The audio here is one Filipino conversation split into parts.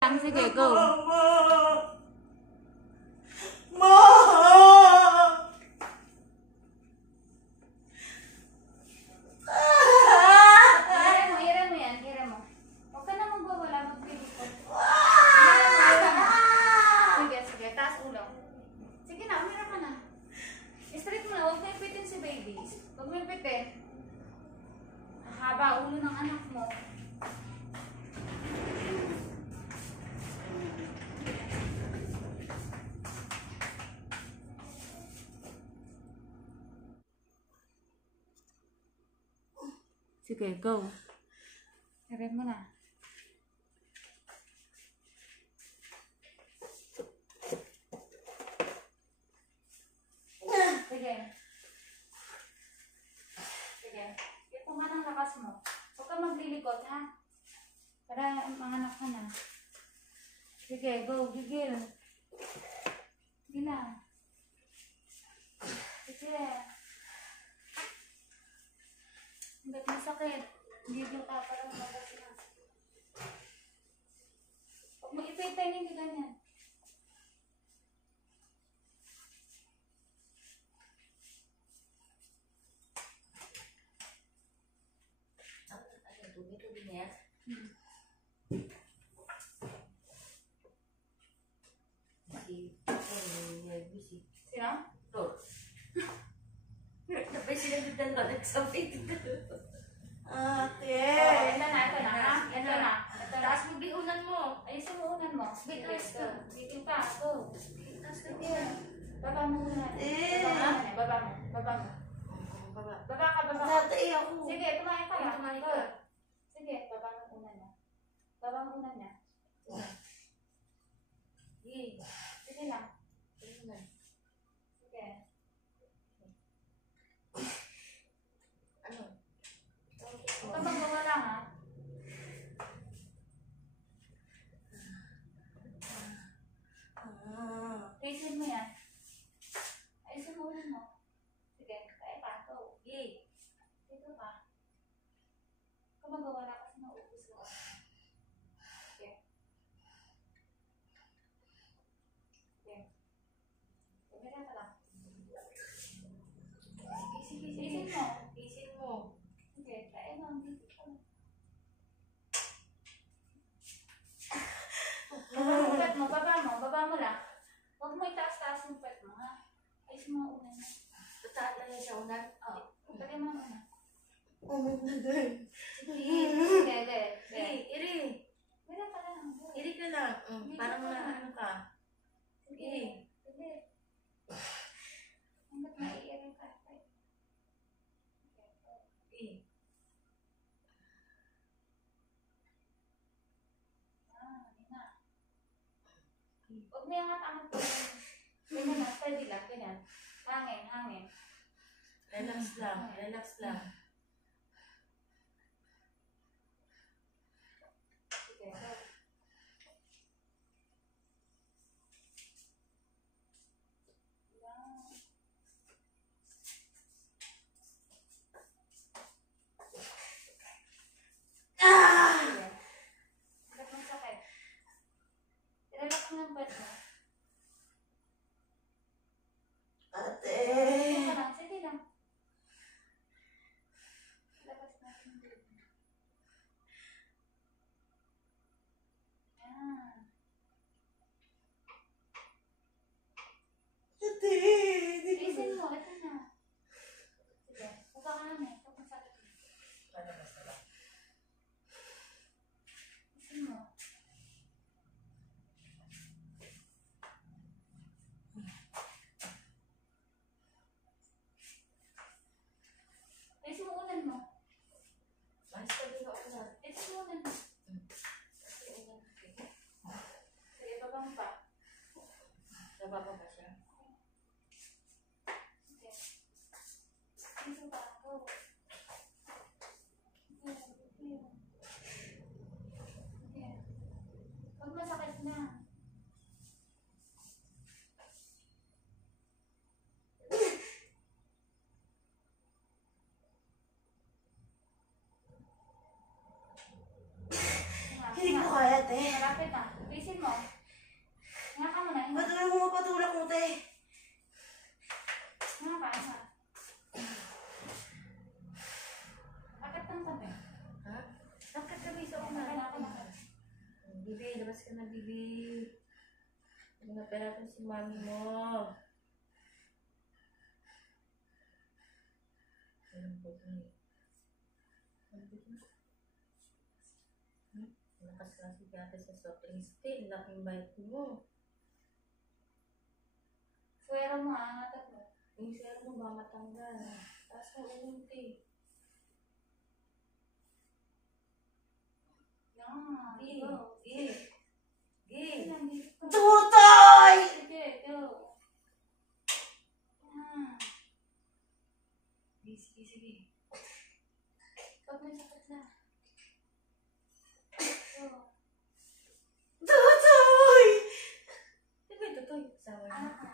Sige, go. Hira mo yan, hira mo. Huwag ka na magbawala, magpilikot. Sige, taas ulo. Sige na, umira ka na. Straight mo na, huwag mo ipitin si baby. Huwag mo ipitin. Haba ulo ng anak mo. Sige, go. Hirin mo na. Sige. Sige. Ito nga ng lakas mo. Huwag ka maglilikot, ha? Para manganak ka na. Sige, go. Gigil. Sige na. Sige. Hanggat masakit. Gigil ka parang magas na. Huwag mo ipitin, hindi ganyan. Tubig niya. Sino? To. Tapos sila dito na nagsabit. Ate! Ito na. Taas mo biunan mo. Ayusin mo unan mo. Bitas ka. Bitin pa. Go. Taas ka niya. Baba mo unan. Baba mo. Baba ka. Tatay ako. Sige, tumayo ka. Tumayo ka. Sige, baba mo unan niya. Baba mo unan niya. Sige lang. Sige. Ano? Huwag ka magwawala, ha? Ayusin mo yan. Ayusin mo unan mo. Sige, kaya pa. Go. Dito pa. Huwag ka magwawala kasi maubos mo. Sige. Kumira ka lang. Isin mo. Sige, kaya mo. Dito ka. Baba mo lang. Huwag mo itaas-taas yung pet mo, ha? Ayusin mo unan mo. Tataan lang yan sa unan. Pwede mo unan. Sige. Iri. Mira ka lang. Iri ka lang. Parang ano ka. Sige. Hanggat naiirin ka. Huwag mo yung atangan po. Ganyan na, steady lang, ganyan. Hangin. Relax lang. Sige, go. Sige. Hanggat masakit. Relax mo ng pet mo. Ate. Sige lang. Labas natin yung baby. Yan. Ate. Ayusin mo, ito na. Sige, buka ka na. Huwag masakit mo. Ayusin mo. Ayusin mo unan mo. Ayusin mo unan mo. Sige, baba mo pa. Nababa ba siya? Sige. Dito pa. Go. Sige. Huwag masakit na. Hindi ko kaya ate. Malapit na. Tiisin mo. Hinga ka muna. Hinga. Ba't mo mapatulak mo, te? Hinga ka. Hinga. Bakit ng tabi? Ha? Bakit kami sa Hinga ka una? na. Bibi, labas ka na, Bibi. Nagapera ko si mami mo. Anong po niya? Lakas kasi dati sa soft drinks. Still, laking bite mo. Suwero mo ha. Angatag mo. Yung sir mo ba matanggal? Tapos mo umunti. Yan. Gi, Go. gi, gi. Yan, dito. Tutoy! Sige, go. Yan. Sige, sige, sige. Pag may sakit na. Go. Tutoy! Ano yung tutoy? Sawa niya? Anak na.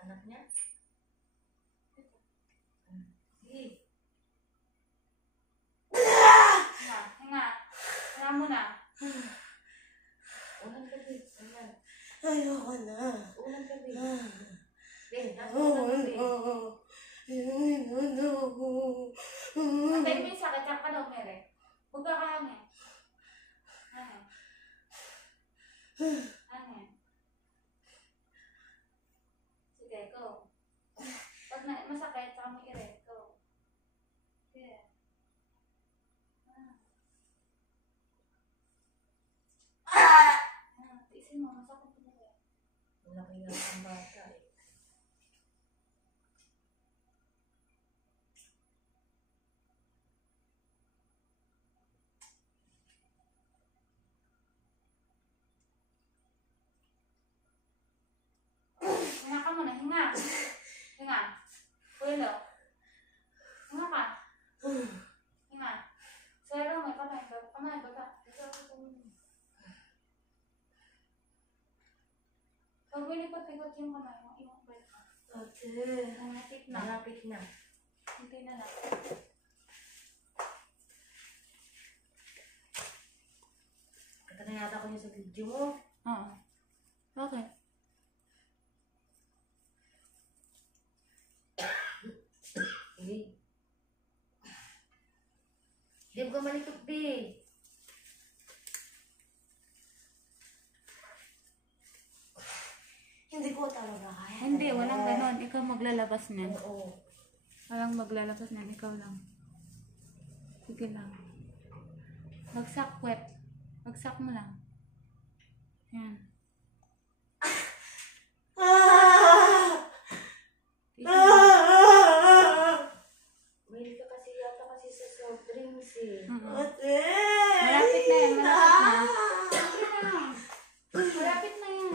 Anak niya? Sige. Hinga. Hinga. Hinga muna. Unang gabi. Ayan. Ayoko na. Unang gabi. Ben, nasa unang gabi. Patay mo yung sakit. Tsaka ka daw, Mere. Huwag ka hangin. Hangin. Hangin. Sige, go. Pag masakit, tsaka may ire. Go. Sige. Tiisin mo. Masakit mo na. Laki nga ang bata eh. Hinga ka muna. Hinga. Hinga. Pulo. Hinga ka. Hinga. Suwero mo. Kamay. Kamay. Baba. Pag wilipot-ikot yung kamay mo, yung belt mo. Ate. Malapit na. Malapit na. Hindi na lang. Kata na yata ko niya sa video mo. Oo. Bakit? Hindi. Hindi mo ka malikot, Bi. Hindi ko talaga kaya. Hindi, walang ganon. Ikaw maglalabas niyan. Oo. Walang maglalabas niyan. Ikaw lang. Sige lang. Bagsak, kwet. Bagsak mo lang. Yan. Mahilig ka kasi yata kasi sa soft drinks eh. Ate! Malapit na yan. Malapit na. Malapit na yan.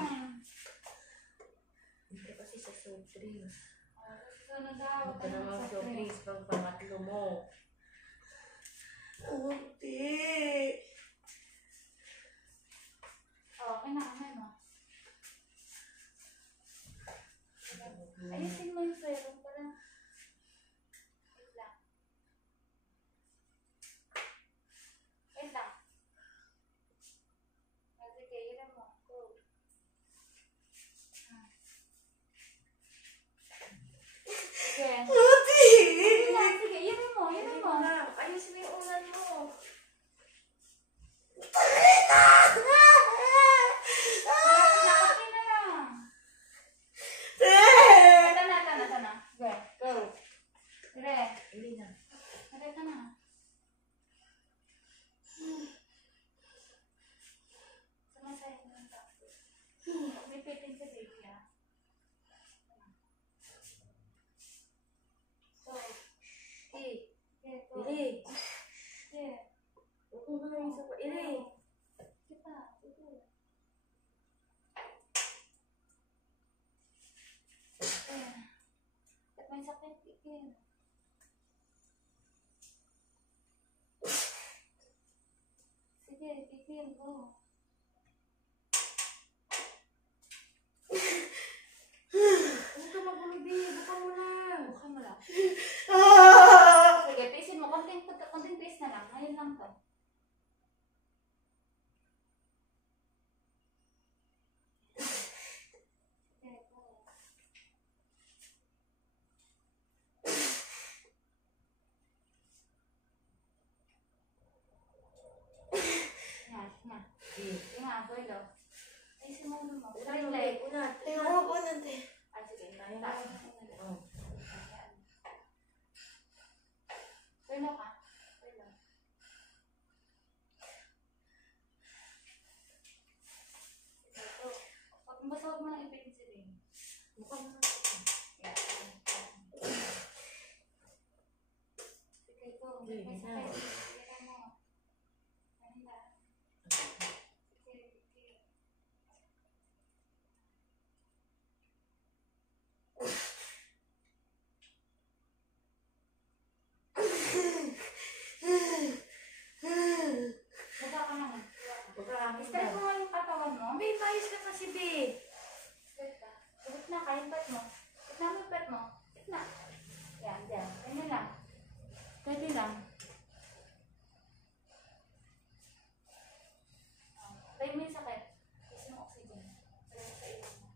Mahilig ka kasi sa soft drinks. Susunod daw. Ito naman soft drinks pag pangatlo mo. Ate! Okay na, kamay mo. Ayusin mo yung suero para. Wait lang. Wait lang. Sige, ilan mo. Go. Sige. Ate! Sige lang, sige. Ilan mo, ilan Hindi mo. mo na. Ayusin mo yung ulan mo. Malapit na lang. Ate! Ito na. Go. Go. Dire. Hindi na. Dire ka na. Sumasaya mo yung tapos. May pitin sa baby, ha? So, Eh, okay, go. Ili. Yeah. Huwag mo na yung isa pa. Ili. Kita, sige. Ayan. Ba't may sakit? Ikin. Sige, ikin, go. Huwag ka magulo, Bi. Bukan mo lang. Bukan mo lang. Ah! Sige, tiisin mo. Konting tiis na lang. Ngayon lang to. Hinga, buelo. Ayusin mo ulo mo. Unat, Straight unat, leg. unat. Ayoko po nante. Ay, sige. Ayun. Taas mo na ulo. Oh. Ayan. Buelo ka. Buelo. Sige, ito. Basta huwag mo nang i-pencilin. Mukhang Yan. Sige, ito. May Sige, sakit. na. Sige mo. Ayun na. Sige, sige. Baba ka naman. Straight mo nga yung katawan mo. May mayos na kasi, be. Straight ka. Gitna ka yung pet mo. Gitna mo yung pet mo. Gitna. Yan, yan. Ganyan lang. Pwede lang. Try mo yung sakit. Kasi yung oxygen. Try mo sa ilong mo.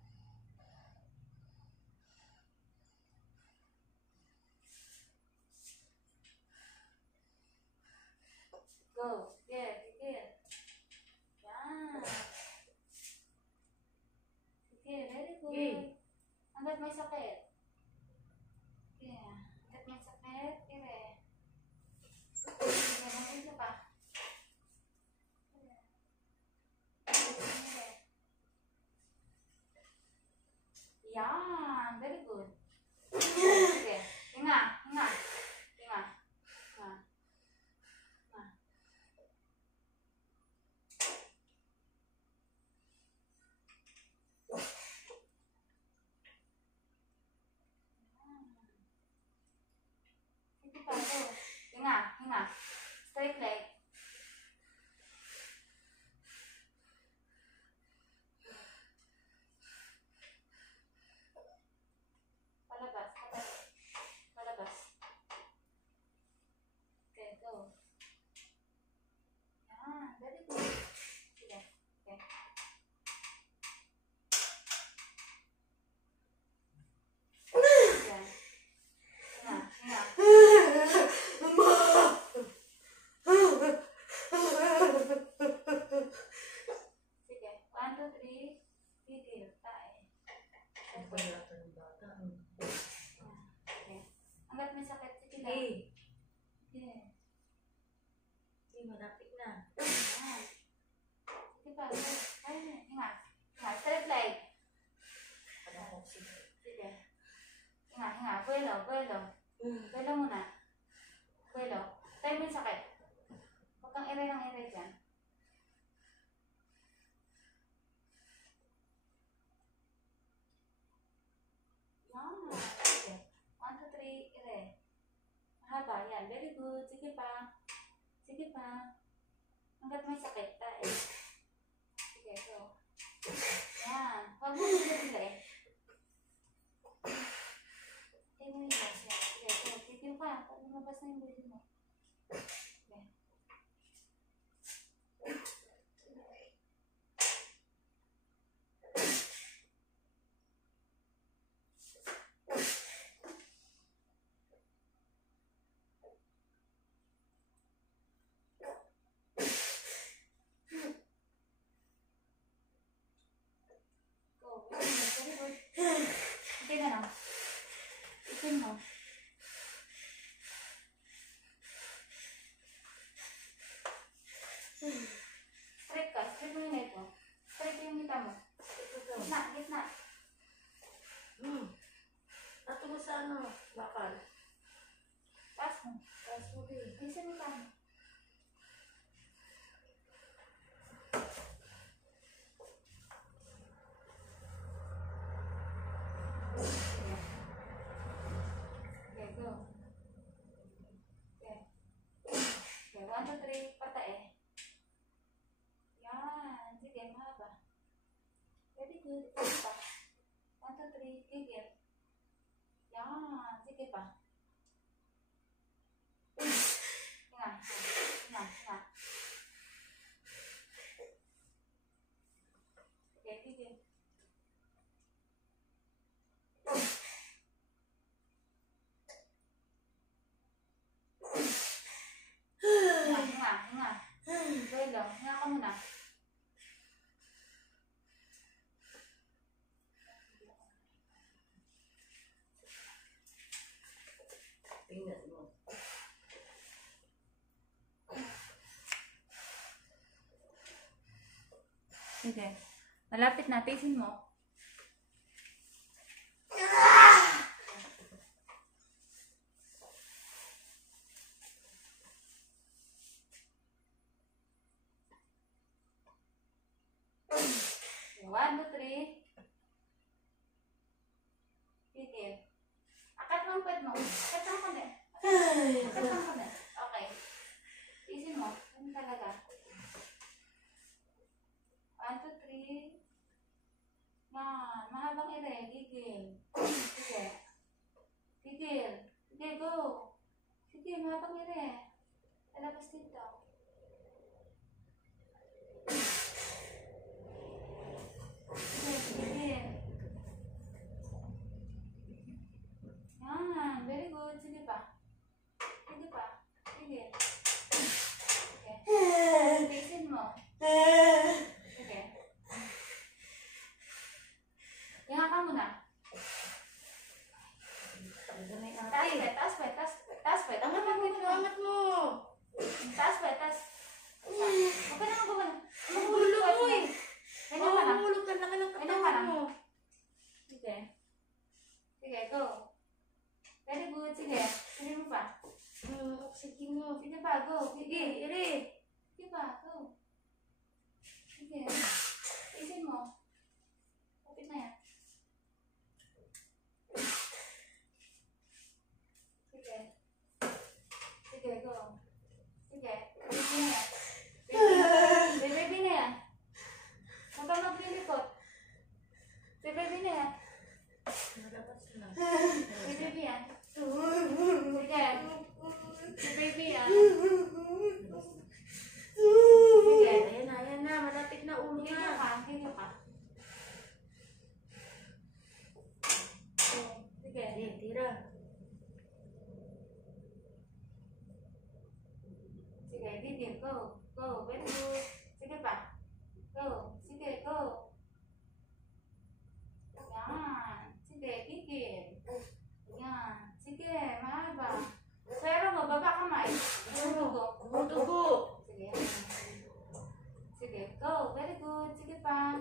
Go. Sige, sige. Yan. Sige, very good. Okay. Hanggat may sakit. Sige. Hanggat may sakit. Sige. Sige, mag-isa pa. Sige. Sige. Yan. Very good. Sige. Hinga. Hinga. Hinga. Hinga. Hinga. Sige pa. Go. Hinga. Hinga. Straight leg. Palabas. Palabas. Palabas. Okay, go. Yan. Very good. Sige. Okay. Yan. Hinga. Hinga. Sige. 1, 2, 3. Gigil. Tae. Ang balata ng bata. Okay. Hanggat may sakit. Sige lang. Hey, Sige. hey, malapit na. Yan. Sige pa. Go. Ayun. Hinga. Hinga. Straight leg. Parang oxygen. Sige. Hinga. Hinga. Buelo. Buelo. Buelo muna. Buelo. Tayo mo yung sakit. Huwag kang iray ng iray dyan. Yan. Sige. 1, 2, 3. Iray. Mahaba. Yan. Very good. Sige pa. Sige pa. Hanggat may sakit. Tayo. Sige. Go. Yan. Huwag mo bigla eh. Tayo mo yung gas. Yan. Sige. Go. Titil ka. Pag lumabas na yung buhay mo. Sige. Go. Very good. Okay na lang. Itin mo. Straight ka. Straight mo yung neck mo. Straight yung kita mo. Ito. Gitna. Gitna. Ato mo sa ano? Bakal. Taas mo. Tapos mo, be. Isa mo tayo. Okay, go. Okay. Okay, 1, 2, 3, patae. Yan. Sige, mahaba. Very good. Sige pa. 1, 2, 3, gigil. Yan. Sige pa. Hinga. Hinga. Hinga. Okay, gigil. Hinga. Hinga. Hinga. Buelo. Hinga ka muna. Tingnan mo. Sige. Malapit na. Tisin mo. One, two, three. Tigil. Akat mo ang pwet mo. Akat mo ka na. Akat mo ka na. Okay. Tisin mo. Ano talaga? One, two, three. Yan. Mahabang ire. Gigil. Sige. Gigil. Sige, go. Sige, mahabang ire. Lalabas dito. Sige, gigil. Yan. Very good. Sige pa. Sige pa. Gigil. Sige. Tisin mo. Sige. Hinga ka muna. Taas pa, taas pa, taas pa. Angat mo. Taas pa, taas. Huwag ka na magbagal. Mahulog mo eh. Ganyan ka na. Mahulog ka na ng Ganyan ka katawan na. mo. Sige. Sige, go. Very good. Sige. Sige mo pa. Sige mo. Sige pa, go. Sige, Sige. ire. Sige pa, go. Sige. Isin mo. Kapit na yan. Sige. Sige, go. Sige. Baby na yan. Baby na yan. Huwag kang magpilikot. Baby na yan. Malabas na. Baby yan. Sige. Baby yan. Sige. Ayan na. Malapit na ulo Hinga na. ka. Hinga ka. Sige. Sige, tira. Sige, gigil. Go. Go. Very good. Sige pa. Go. Sige, go. Yan. Sige, gigil. Yan. Sige, mahaba. Pero mo, baba kamay. Go. Dugo. Sige. Sige, go. Very good. Sige pa.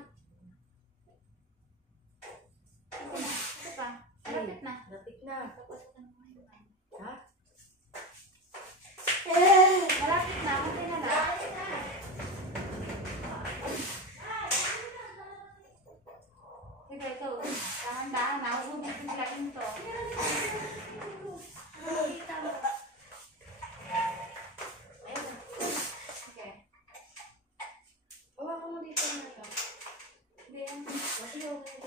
Sige na. Sige pa. Malapit na. Lapit na. Tapos ka na kumain. Ha? Malapit na. Matay na na. Sige, go. Dahan-dahan na. Huwag mo biglain to. Ayan na. Sige. Hawakan mo dito na ito. Hindi yan. Sige, okay.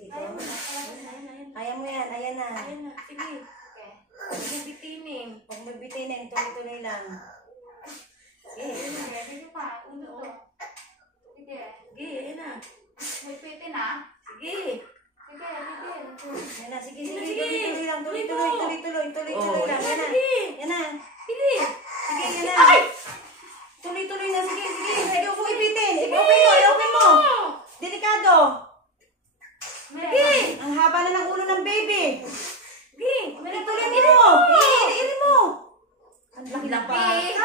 Kaya mo na. Kaya mo na. Kaya mo yan, ayan na. Ayan na. Sige. Okay. Sige, bitinin. Huwag magbitinin, tuloy-tuloy lang. Sige, sige pa. Uno to. Sige. Sige, ayan na. May pwede na. Sige. Sige, sige. Yan na, sige, Sige, sige, sige. tuloy-tuloy lang, tuloy-tuloy, Tuloy mo. tuloy-tuloy, tuloy-tuloy Oh, lang. Yan na, sige. yan na. Sige. Sige, yan na. Tuloy-tuloy na, sige, sige. Sige, huwag mo ipitin. I-open mo, i-open mo. Delikado. Meron. Ang haba na ng ulo ng baby. Sige. Tuloy mo. Iiri mo. Ang Laki-laki.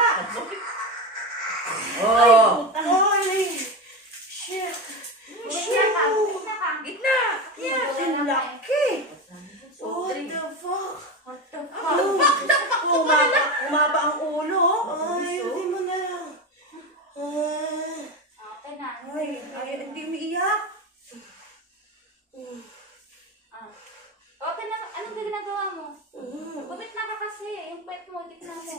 Oh. Ay. Shit. Gitna ka. Gitna ka. Gitna. Yan. Ang laki. What the fuck? What the fuck? Umaba ang ulo. Ay, hindi mo na. Okay na. Ay, hindi umiiyak. Okay na. Anong ginagawa mo? Gumit na ka kasi. Yung pet mo, gitna mo.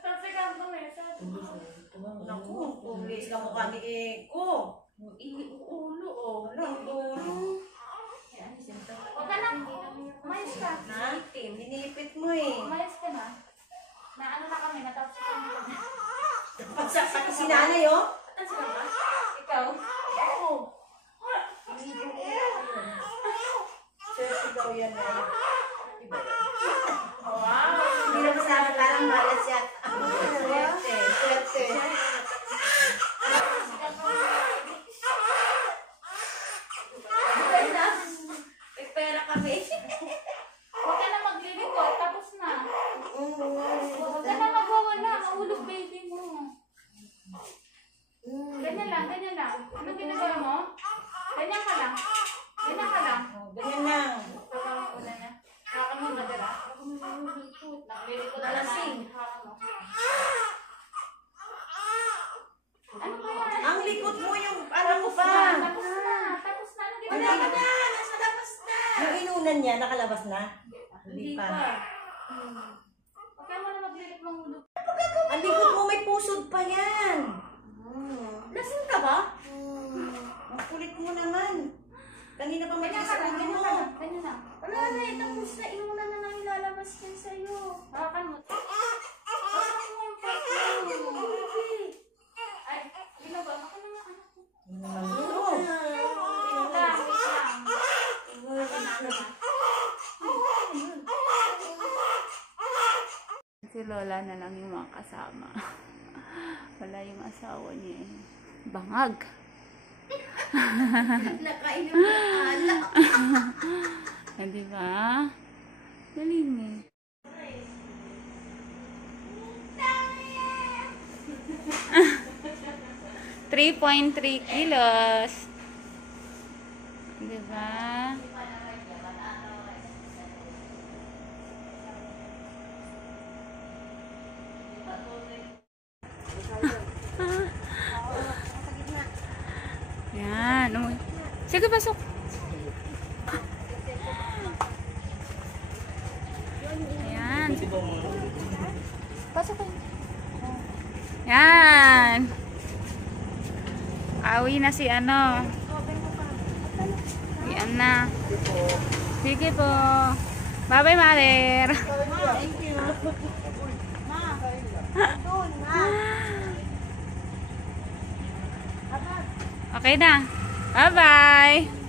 Kasi ka gumit. Naku, pulis ka mukha ni Eko. Ulo, oh. Walang ulo. Huwag ka na. Umayos ka. Na, ninipit mo eh. Umayos ka na. Na ano na kami. Natapos ka na. Pati si nanay, oh. Ikaw. Oo. Sir, daw yan eh. Diba yan? Wow. Hindi na masama, parang malas yan. Swerte, swerte. May pera na niya, nakalabas na. Hindi pa. Kaya mo na maglilit manghulog. Ang likod mo, may pusod pa yan. Lasing ka ba? Ang kulit mo naman. Kanina pa may Ganyan mo. na. Ganyan na. Wala na, tapos na. Inunan na namin lalabas yan sa'yo. Hawakan mo. Hawakan mo yung part mo. Ay, ginaba. Baka na nga anak ko. Wait lang, wait lang. Baka na naman. Si Lola na lang yung mga kasama. Wala yung asawa niya. Bangag. Nakainom ng alak. Di ba? Galing eh. $3.3 kilos. Di ba? Yan. Sige, pasok. Ayan. Pasok kayo. Yan. Awi na si ano. Yan na. Sige po. Bye-bye, Mother. Thank you. Doon, ma. Okay na. Bye-bye.